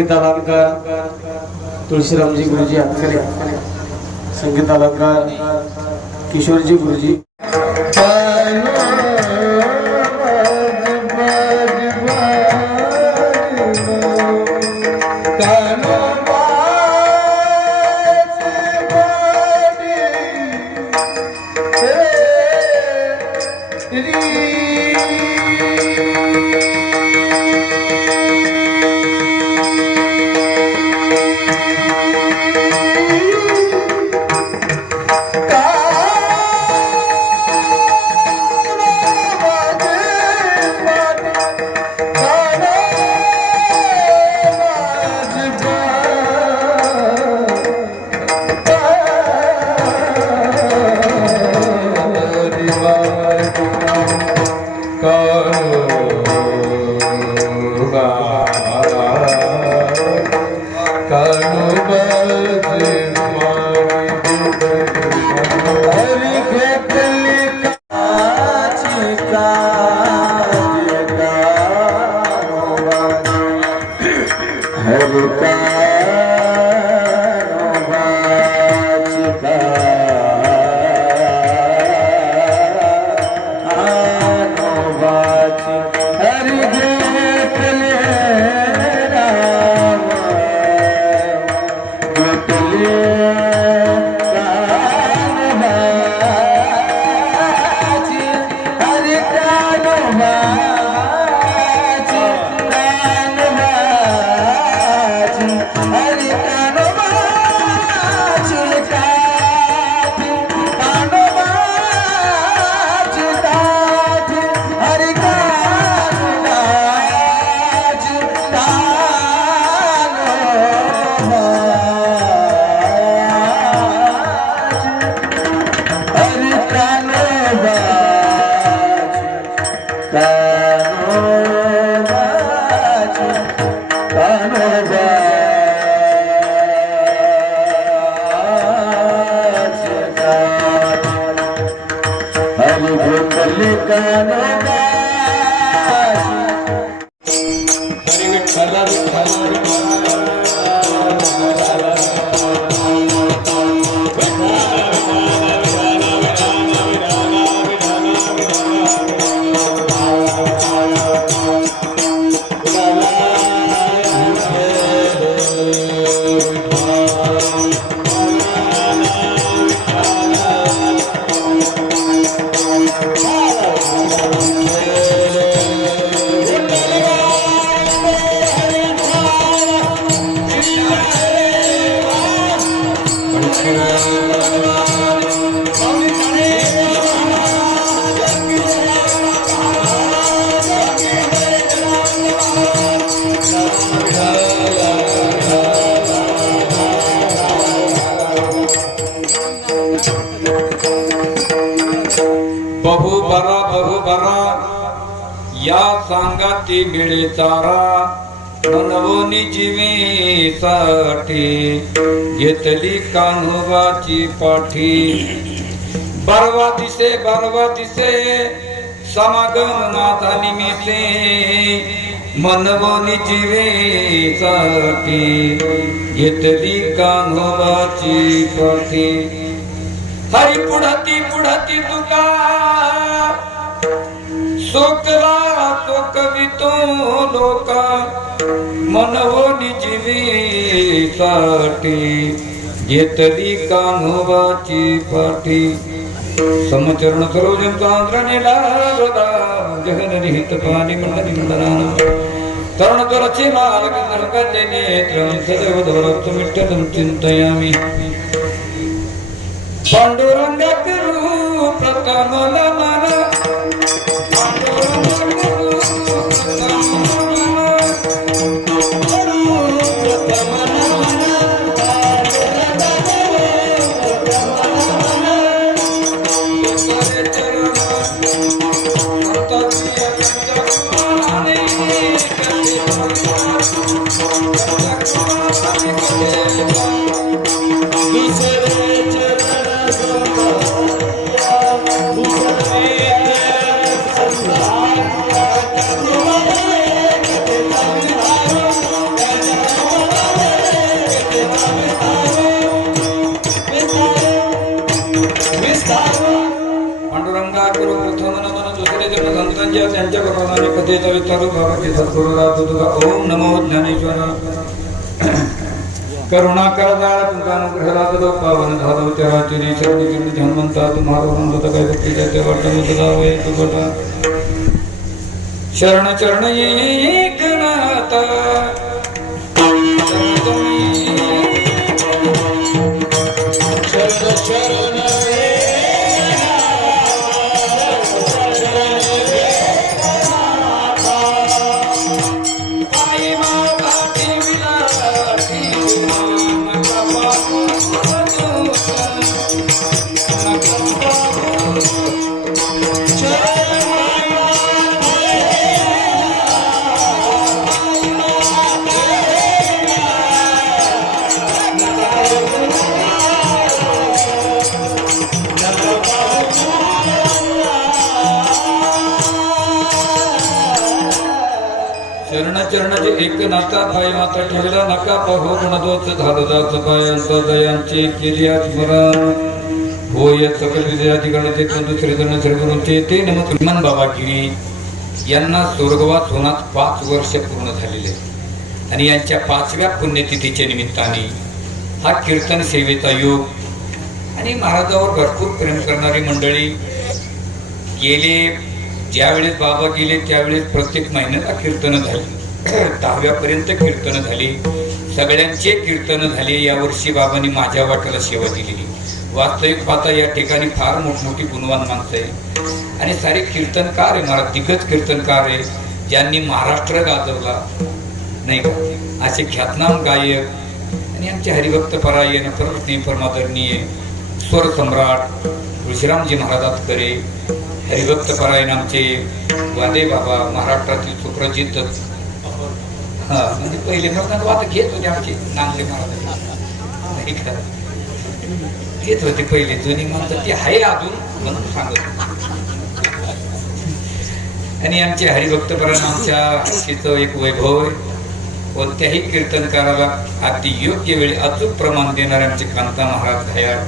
संगीत अलंकार तुळशीरामजी गुरुजी हातकरे, संगीत अलंकार किशोरजी गुरुजी। या सांगाती मिळे चारा मनवोनी जीवेसाठी घेतली कान्होबाची पाठी। बरवा दिसे समागम नाथा निमित्ते मनवोनी जीवेसाठी घेतली कान्होबाची पाठी। हरी पुढती तुका सोकला सोकवितो लोका मनवोनी जीवेसाठी घेतली कान्होबाची पाठी। समचरण सरोजन कांद्रनेला गदा जगन निहित पाणी मंडली मंडलाना तरुण तुरची लाल कल्ले नेत्रं सदैव धवरत्व विठ्ठलं चिंतयामि। पांडुरंगात रूप प्रथमनमन जन संतांच्या त्यांच्या करुणाने कथेचा विचारू बाबाची सद्गुरू राहतो तुझा ओम नमो ज्ञानेश्वर करुणा करदाळ तुमचा अनुग्रह राहतो पावन धादव चराचरी शरणी हनुमंता तुम्हाला म्हणतो काय भक्ती त्याच्या वाटून तुझा वय तुझा शरण चरण एकनाथा चरणाचे एक नाता पाय माता ठेवला नका पाहो गुणदोष झालं जात पायांचा दयांची केली स्मरण होय सकल विजयाची गणाचे दुसरे जण श्रीगुरूंचे ते नमन बाबा गिरी यांना स्वर्गवास होण्यास 5 वर्ष पूर्ण झालेले आणि यांच्या 5व्या पुण्यतिथीच्या निमित्ताने हा कीर्तन सेवेचा योग आणि महाराजावर भरपूर प्रेम करणारी मंडळी गेले ज्यावेळेस बाबा गेले त्यावेळेस प्रत्येक महिन्याला कीर्तन झाली 10व्यापर्यंत कीर्तन झाली सगळ्यांचे कीर्तन झाले यावर्षी बाबांनी माझ्या वाट्याला सेवा दिलेली वास्तविक पाहता या ठिकाणी फार मोठमोठी गुणवान माणसं आहे आणि सारे कीर्तनकार आहे महाराज दिग्गज कीर्तनकार आहे ज्यांनी महाराष्ट्र गाजवला नाही का असे ख्यातनाम गायक आणि आमचे हरिभक्त परायण परमस्नेही परमादरणीय स्वर सम्राट तुळशीरामजी महाराजात करे हरिभक्त परायण आमचे वादे बाबा महाराष्ट्रातील सुप्रसिद्ध म्हणजे पहिले मग आता घेत होते आमचे नामदेव महाराज घेत होते पहिले जुनी म्हणतात ते आहे अजून म्हणून सांगत आणि आमचे हरिभक्त परायण आमच्या हस्तीचं एक वैभव आहे कोणत्याही कीर्तनकाराला अगदी योग्य वेळी अचूक प्रमाण देणारे आमचे कांता महाराज घायाळ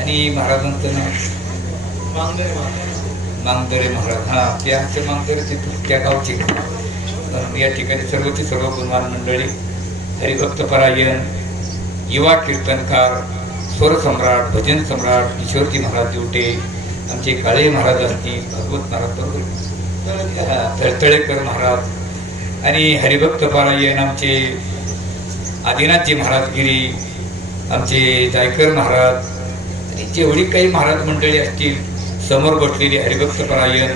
आणि महाराजांचं नाव मांगदरे महाराज हा ते आमचे मांगदरे त्या गावचे या ठिकाणी सर्वची सर्व गुणवान मंडळी हरिभक्त परायण युवा कीर्तनकार स्वर सम्राट भजन सम्राट किशोरजी महाराज दिवटे आमचे काळे महाराज असतील भगवत महाराज बरोबर तळतळेकर महाराज आणि हरिभक्त परायण आमचे आदिनाथजी महाराज गिरी आमचे जायकर महाराज आणि जेवढी काही महाराज मंडळी असतील समोर बसलेली हरिभक्त परायण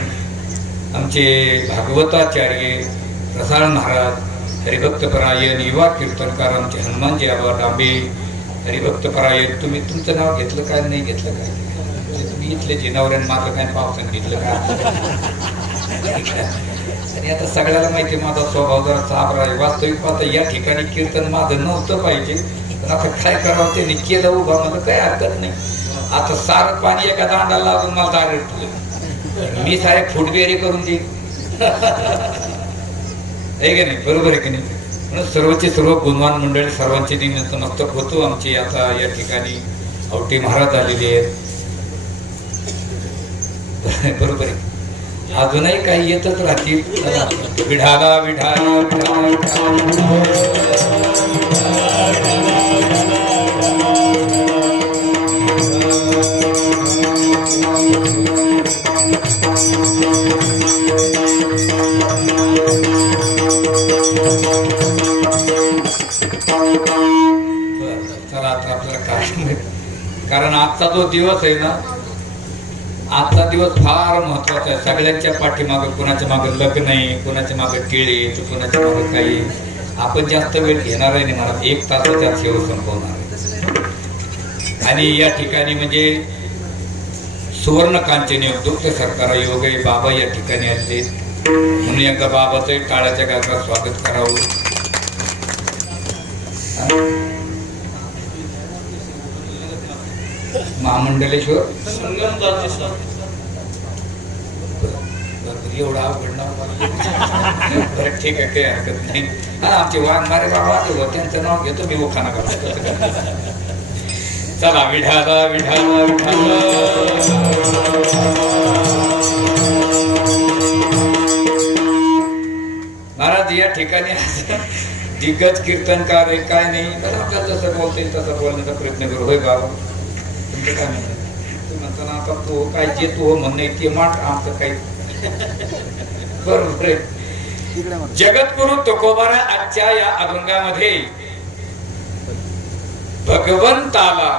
आमचे भागवताचार्य रसाळ महाराज हरिभक्त परायण युवा कीर्तनकार आमचे हनुमानजी आबा डांबे हरिभक्त परायण तुम्ही तुमचं नाव घेतलं काय नाही घेतलं काय म्हणजे तुम्ही इथले जिनावऱ्यानं मारलं काय पावसानं घेतलं काय आणि आता सगळ्याला माहिती माझा स्वभाव जरा चाबरा आहे वास्तविक पाहता या ठिकाणी कीर्तन माझं नव्हतं पाहिजे पण आता काय करावं त्यांनी केलं उभा मला काही हरकत नाही आता सारं पाणी एका दांडाला लागून मला डायरेक्ट मी सारे फुटबेरी करून देईन आहे की नाही बरोबर आहे की नाही म्हणून सर्वचे सर्व गुणवान मंडळी सर्वांचे नतमस्तक होतो आमचे आता या ठिकाणी आवटे महाराज आलेले आहेत बरोबर आहे अजूनही काही येतच राहतील विढाला विढाला कारण आजचा जो दिवस आहे ना आजचा दिवस फार महत्वाचा आहे सगळ्यांच्या पाठीमागं कुणाच्या मागं लग्न आहे कुणाच्या मागं टिळे तर कुणाच्या मागं काही आपण जास्त वेळ घेणार आहे नाही मला 1 तासाच्या सेवा संपवणार आहे आणि या ठिकाणी म्हणजे सुवर्ण कांचन योग दुग्ध सरकार योग आहे बाबा या ठिकाणी आले म्हणून एकदा बाबाचं टाळाच्या गाजरात स्वागत करावं महामंडलेश्वर एवढा अवघड बरं ठीक आहे काही हरकत नाही हा आमचे वाघमारे बाबा आले त्यांचं नाव घेतो मी ओखाना करतो चला विठाला विठाला विठाला ठिकाणी असं दिग्गज कीर्तनकार आहे काय नाही, तर आपल्याला जसं बोलता येईल तसं बोलण्याचा प्रयत्न करू. होय बाबा, तुमचं काय म्हणतात? तुम्ही म्हणता ना, आता तू काय जे तू म्हणणे ते मांड, आमचं काही बरोबर आहे. जगद्गुरु तुकोबारा आजच्या या अभंगामध्ये भगवंताला